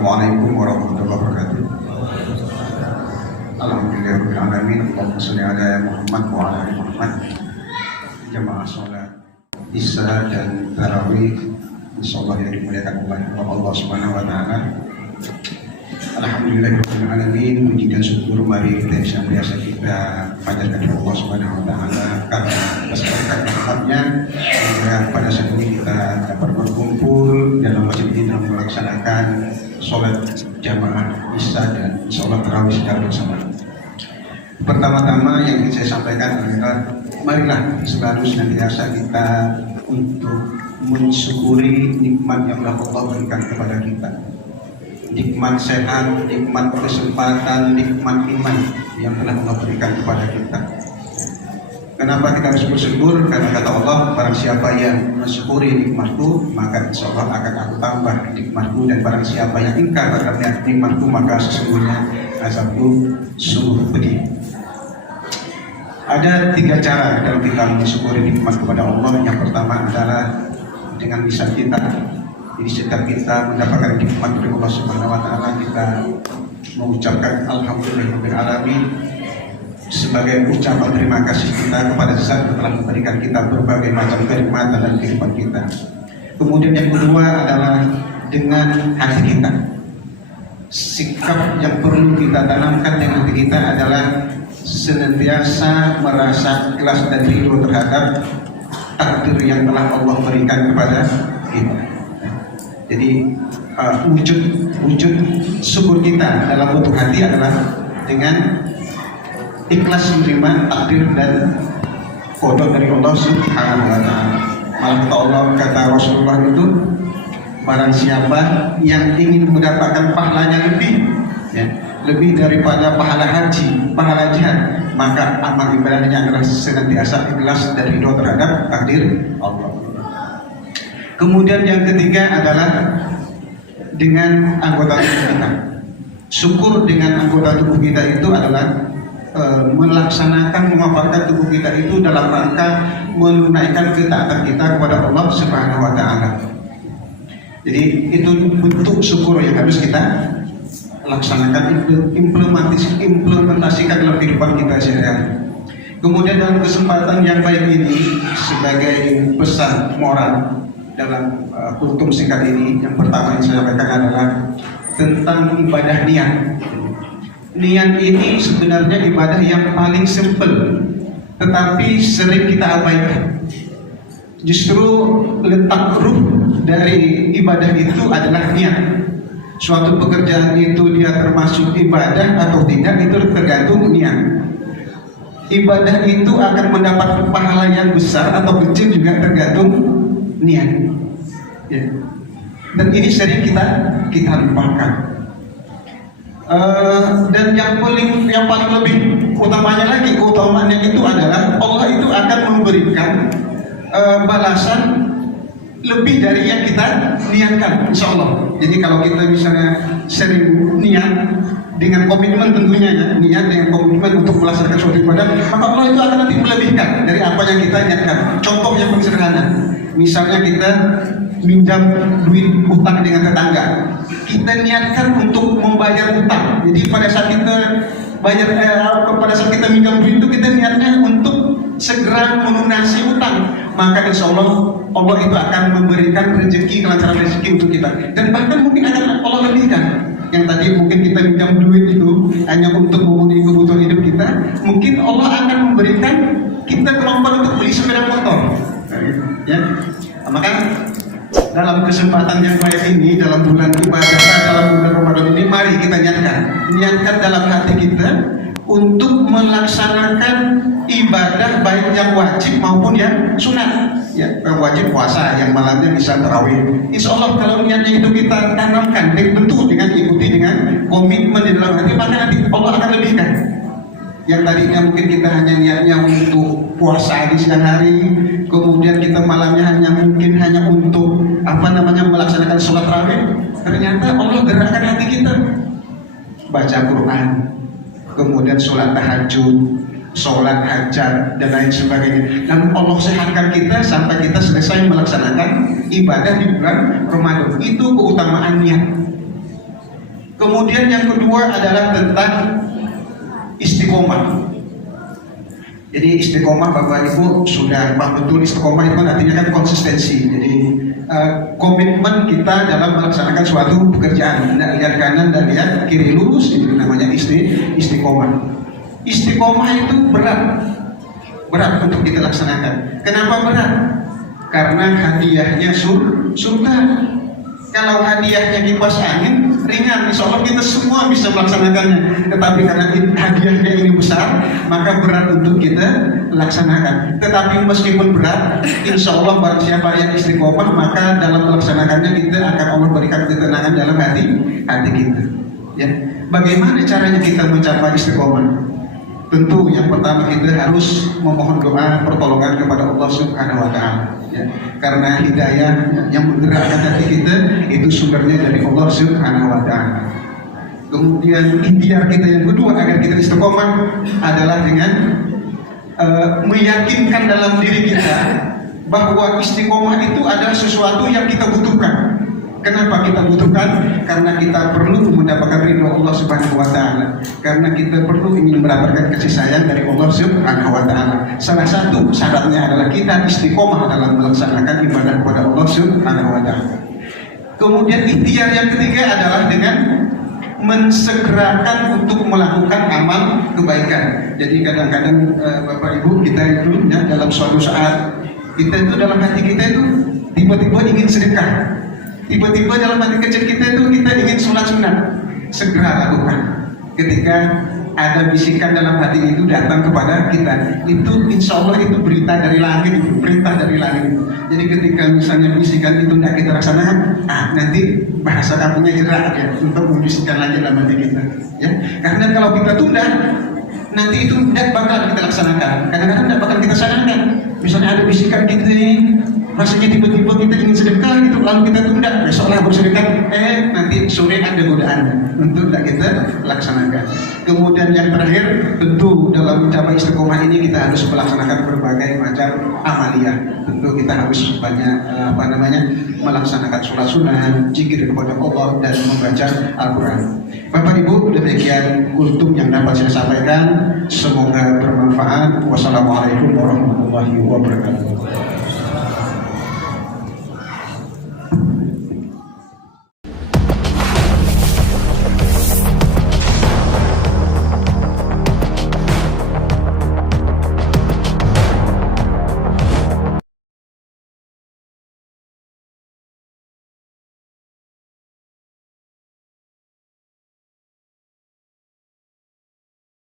Assalamualaikum warahmatullahi wabarakatuh. Alhamdulillahirabbil alamin. Allahumma shalli ala Muhammad wa ala ali Muhammad. Jamaah salat Isya dan tarawih insyaallah yang dimuliakan oleh Allah Subhanahu wa taala. Alhamdulillahirabbil alamin. Puji dan syukur mari kita senantiasa kita panjatkan kepada Allah Subhanahu wa taala karena berkat rahmatnya sehingga pada saat ini kita dapat berkumpul dalam masjid ini dalam melaksanakan sholat jamaah Isya dan sholat tarawih secara bersama. Pertama-tama yang ingin saya sampaikan adalah marilah selalu senantiasa kita untuk mensyukuri nikmat yang Allah berikan kepada kita. Nikmat sehat, nikmat kesempatan, nikmat iman yang telah Allah berikan kepada kita. Kenapa kita harus bersyukur? Karena kata Allah, barang siapa yang mensyukuri nikmatku, maka insya Allah akan aku tambah nikmatku, dan barang siapa yang ingkar terhadap nikmatku, maka sesungguhnya azabku sungguh pedih. Ada 3 cara dalam kita mensyukuri nikmat kepada Allah. Yang pertama adalah dengan lisan kita. Jadi setiap kita mendapatkan nikmat dari Allah Subhanahu wa taala, kita mengucapkan alhamdulillahirabbil alamin sebagai ucapan terima kasih kita kepada Zat yang telah memberikan kita berbagai macam kenikmatan dan kehidupan kita. Kemudian yang kedua adalah dengan hati kita. Sikap yang perlu kita tanamkan dengan hati kita adalah senantiasa merasa ikhlas dan ridho terhadap takdir yang telah Allah berikan kepada kita. Jadi wujud syukur kita dalam bentuk hati adalah dengan ikhlas menerima takdir dan qada dari Allah Subhanahu wa taala. Malah Allah kata Rasulullah itu, barang siapa yang ingin mendapatkan pahalanya lebih daripada pahala haji, pahala jihad, maka amal ibadahnya adalah senantiasa ikhlas dan ridho terhadap takdir Allah. Kemudian yang ketiga adalah dengan anggota tubuh kita. Syukur dengan anggota tubuh kita itu adalah melaksanakan, memanfaatkan tubuh kita itu dalam rangka menunaikan ketaatan kita kepada Allah Subhanahu wa taala. Jadi itu bentuk syukur yang harus kita laksanakan, implementasikan dalam kehidupan kita sehari-hari. Kemudian dalam kesempatan yang baik ini, sebagai pesan moral dalam kultum singkat ini, yang pertama yang saya sampaikan adalah tentang ibadah niat. Niat ini sebenarnya ibadah yang paling simple, tetapi sering kita abaikan. Justru letak ruh dari ibadah itu adalah niat. Suatu pekerjaan itu dia termasuk ibadah atau tidak, itu tergantung niat. Ibadah itu akan mendapat pahala yang besar atau kecil juga tergantung niat. Ya. Dan ini sering kita lupakan. Dan yang paling lebih utamanya lagi, keutamaannya itu adalah Allah itu akan memberikan balasan lebih dari yang kita niatkan, insya Allah. Jadi kalau kita misalnya sering niat dengan komitmen, tentunya ya, niat dengan komitmen untuk melaksanakan suatu ibadah, maka Allah itu akan nanti melebihkan dari apa yang kita niatkan. Contoh yang paling sederhana, misalnya kita minjam duit utang dengan tetangga, kita niatkan untuk membayar utang. Jadi pada saat kita pada saat kita minjam duit itu, kita niatnya untuk segera melunasi utang, maka insya Allah itu akan memberikan rezeki, kelancaran rezeki untuk kita. Dan bahkan mungkin akan Allah lebihkan. Yang tadi mungkin kita minjam duit itu hanya untuk memenuhi kebutuhan hidup kita, mungkin Allah akan memberikan kita kemampuan untuk beli sepeda motor. Ya, maka dalam kesempatan yang baik ini, dalam bulan ibadah, dalam bulan Ramadan ini, mari kita niatkan dalam hati kita untuk melaksanakan ibadah baik yang wajib maupun yang sunat. Ya, yang wajib puasa, yang malamnya bisa tarawih. Insya Allah kalau niatnya itu kita tanamkan, tentu dengan ikuti dengan komitmen di dalam hati, maka nanti Allah akan lebihkan. Yang tadinya mungkin kita hanya niatnya untuk puasa di siang hari, kemudian kita malamnya hanya untuk melaksanakan sholat tarawih, ternyata Allah gerakkan hati kita baca Quran, kemudian sholat tahajud, sholat hajat dan lain sebagainya. Dan Allah sehatkan kita sampai kita selesai melaksanakan ibadah di bulan Ramadan. Itu keutamaan niat. Kemudian yang kedua adalah tentang istiqomah. Jadi istiqomah Bapak Ibu sudah paham betul, istiqomah itu artinya kan konsistensi. Jadi komitmen kita dalam melaksanakan suatu pekerjaan, tidak lihat kanan dan lihat kiri, lurus, itu namanya istiqomah. Istiqomah itu berat untuk kita laksanakan. Kenapa berat? Karena hadiahnya surga. Kalau hadiahnya kipas angin, ringan, insya Allah kita semua bisa melaksanakannya. Tetapi karena hadiahnya ini besar, maka berat untuk kita laksanakan. Tetapi meskipun berat, insya Allah barang siapa yang istiqomah, maka dalam melaksanakannya kita akan Allah berikan ketenangan dalam hati kita. Ya, bagaimana caranya kita mencapai istiqomah? Tentu yang pertama kita harus memohon doa pertolongan kepada Allah Subhanahu wa Ta'ala. Ya, karena hidayah yang menggerakkan hati kita itu sumbernya dari Allah Subhanahu wa Ta'ala. Kemudian ikhtiar kita yang kedua agar kita istiqomah adalah dengan meyakinkan dalam diri kita bahwa istiqomah itu adalah sesuatu yang kita butuhkan. Kenapa kita butuhkan? Karena kita perlu mendapatkan ridho Allah Subhanahu wa Ta'ala. Karena kita perlu ingin mendapatkan kasih sayang dari Allah Subhanahu wa Ta'ala. Salah satu syaratnya adalah kita istiqomah dalam melaksanakan ibadah kepada Allah Subhanahu wa Ta'ala. Kemudian ikhtiar yang ketiga adalah dengan mensegerakan untuk melakukan amal kebaikan. Jadi kadang-kadang Bapak Ibu kita itu ya, dalam suatu saat kita itu dalam hati kita itu tiba-tiba ingin sedekah. Tiba-tiba dalam hati kecil kita itu kita ingin sholat sunat, segera lakukan. Ketika ada bisikan dalam hati itu datang kepada kita, itu insya Allah itu berita dari langit, perintah dari langit. Jadi ketika misalnya bisikan itu tidak kita laksanakan, nanti bahasa kampungnya jerak ya, untuk membisikkan lagi dalam hati kita. Ya, karena kalau kita tunda, nanti itu tidak bakal kita laksanakan. Kadang-kadang tidak bakal kita laksanakan. Misalnya ada bisikan kita rasanya tiba-tiba kita ingin sedekah gitu, lalu kita tunda, besoklah bersedekah, nanti sore ada godaan untuk tidak kita laksanakan. Kemudian yang terakhir, tentu dalam mencapai istiqomah ini kita harus melaksanakan berbagai macam amaliyah. Tentu kita harus banyak melaksanakan sholat sunat, zikir kepada Allah dan membaca Al-Quran. Bapak Ibu, demikian kultum yang dapat saya sampaikan. Semoga bermanfaat. Wassalamualaikum warahmatullahi wabarakatuh.